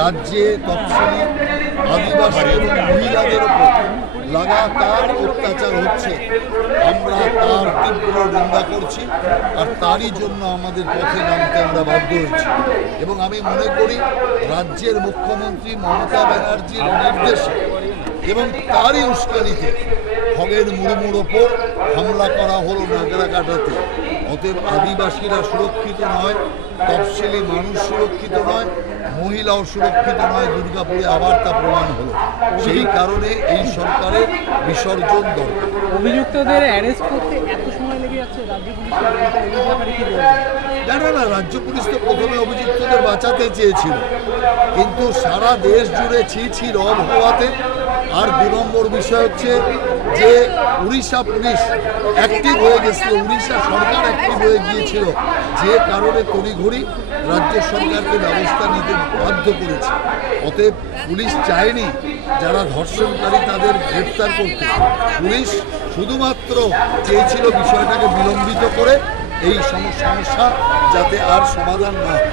রাজ্যে তফসিলি আদিবাসী এবং মহিলাদের উপর লাগাতার অত্যাচার হচ্ছে, আমরা তার তীব্র নিন্দা করছি। আর তারই জন্য আমাদের পথে নামতে আমরা বাধ্য হয়েছি। এবং আমি মনে করি রাজ্যের মুখ্যমন্ত্রী মমতা ব্যানার্জির নির্দেশে এবং তারই উস্কানিতে খগেন মুর্মুর ওপর হামলা করা হলো নাগরাকাটাতে। অতএব আদিবাসীরা সুরক্ষিত নয়, তফসিলি মানুষ সুরক্ষিত নয়, মহিলাও সুরক্ষিত নয়। দুর্গাপুরে আবার তা প্রমাণ হলো। সেই কারণে এই সরকারের বিসর্জন দরকার। অভিযুক্তদের অ্যারেস্ট করতে এত সময় লেগে যাচ্ছে রাজ্য পুলিশের? না, রাজ্য পুলিশ তো প্রথমে অভিযুক্তদের বাঁচাতে চেয়েছিল, কিন্তু সারা দেশ জুড়ে ছি রব হওয়াতে। আর 2 নম্বর বিষয় হচ্ছে যে উড়িষ্যা পুলিশ অ্যাক্টিভ হয়ে গেছিল, উড়িষ্যা সরকার অ্যাক্টিভ হয়ে গিয়েছিল, যে কারণে তড়িঘড়ি রাজ্য সরকারকে ব্যবস্থা নিতে বাধ্য করেছে। অতএব পুলিশ চায়নি যারা ধর্ষণকারী তাদের গ্রেপ্তার করতে। পুলিশ শুধুমাত্র চেয়েছিল বিষয়টাকে বিলম্বিত করে এই সমস্যা যাতে আর সমাধান না হয়।